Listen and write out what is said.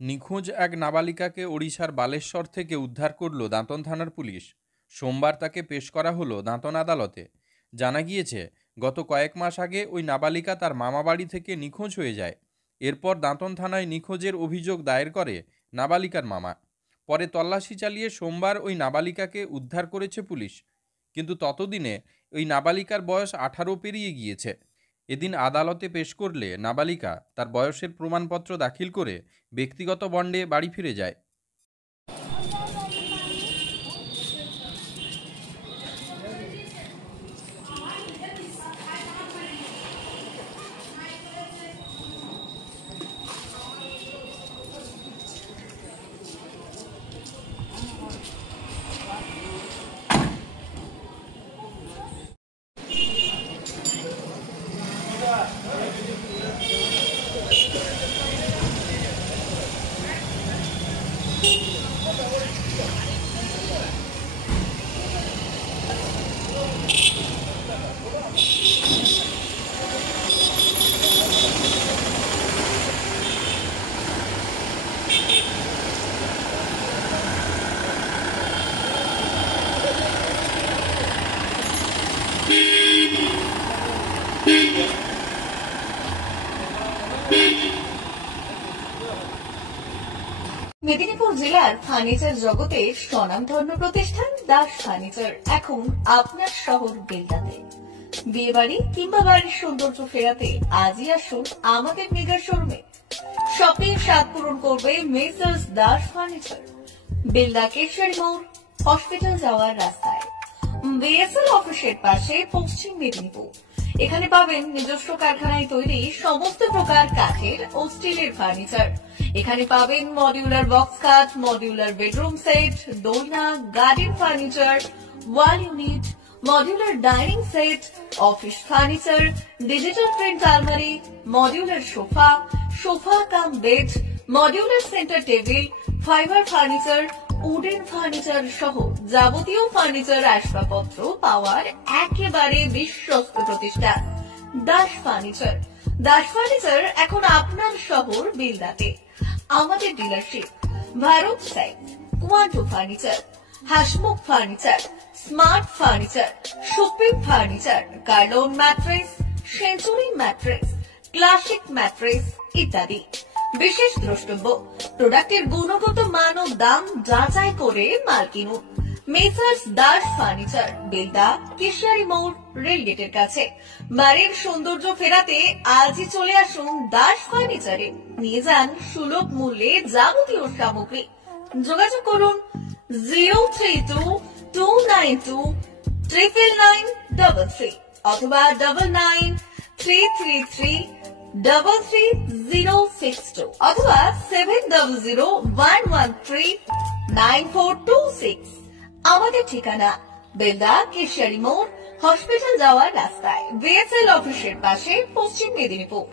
নিখোঁজ এক নাবালিকাকে ওড়িশার বালেশ্বর থেকে উদ্ধার করল দাঁতন থানার পুলিশ। সোমবার তাকে পেশ করা হলো দাঁতন আদালতে। জানা গিয়েছে, গত কয়েক মাস আগে ওই নাবালিকা তার মামাবাড়ি থেকে নিখোঁজ হয়ে যায়। এরপর দাঁতন থানায় নিখোঁজের অভিযোগ দায়ের করে নাবালিকার মামা। পরে তল্লাশি চালিয়ে সোমবার ওই নাবালিকাকে উদ্ধার করেছে পুলিশ। কিন্তু ততদিনে ওই নাবালিকার বয়স 18 পেরিয়ে গিয়েছে। এদিন আদালতে পেশ করলে নাবালিকা তার বয়সের প্রমাণপত্র দাখিল করে ব্যক্তিগত বন্ডে বাড়ি ফিরে যায়। মেদিনীপুর জেলার ফার্নিচার জগতে স্বনামধন্য প্রতিষ্ঠান দাস ফার্নিচার এখন আপনার শহর বেলদাতে। বিয়ে বাড়ি কিংবা বাড়ির সৌন্দর্য ফেরাতে আজই আসুন আমাদের মেগা শোরুমে। শপিং স্বাদ পূরণ করবে মেসার্স দাস ফার্নিচার, বেলদা কেশরী মোড়, হসপিটাল যাওয়ার রাস্তায়, বিএসএল অফিসের পাশে, পশ্চিম মেদিনীপুর। এখানে পাবেন নিজস্ব কারখানায় তৈরি সমস্ত প্রকার কাঠের ও স্টিলের ফার্নিচার। এখানে পাবেন মডিউলার বক্স খাট, মডিউলার বেডরুম সেট, দোলনা, garden furniture, wall unit, modular dining set, office furniture, digital print আলমারি, modular sofa, sofa cum bed, modular centre table, fibre furniture, wooden furniture সহ যাবতীয় ফার্নিচার আসবাবপত্র পাওয়ার একেবারে বিশ্বস্ত প্রতিষ্ঠান দাস ফার্নিচার। দাস ফার্নিচার এখন আপনার শহর বেলদাতে। আমাদের dealership Bharat Side, Quanto furniture, Hasmukh furniture, Smart furniture, Supreme furniture, Kurlon mattress, Century mattress, Classic mattress ইত্যাদি। বিশেষ দ্রষ্টব্য, প্রোডাক্টের গুণগত মান ও দাম যাচাই করে মাল কিনুন। মেসার্স দাস ফার্নিচার, বেলদা কেশরী মোড়, রেলগেটের কাছে। বাড়ির সৌন্দর্য ফেরাতে আজই চলে আসুন দাস ফার্নিচারে। নিয়ে যান সুলভ মূল্যে যাবতীয় সামগ্রী। যোগাযোগ করুন 03229299933 অথবা 9933333062 অথবা 7001139426। আমাদের ঠিকানা বেলদা কেশরী মোড়, হসপিটাল যাওয়ার রাস্তায়, বিএসএল অফিসের পাশে, পশ্চিম মেদিনীপুর।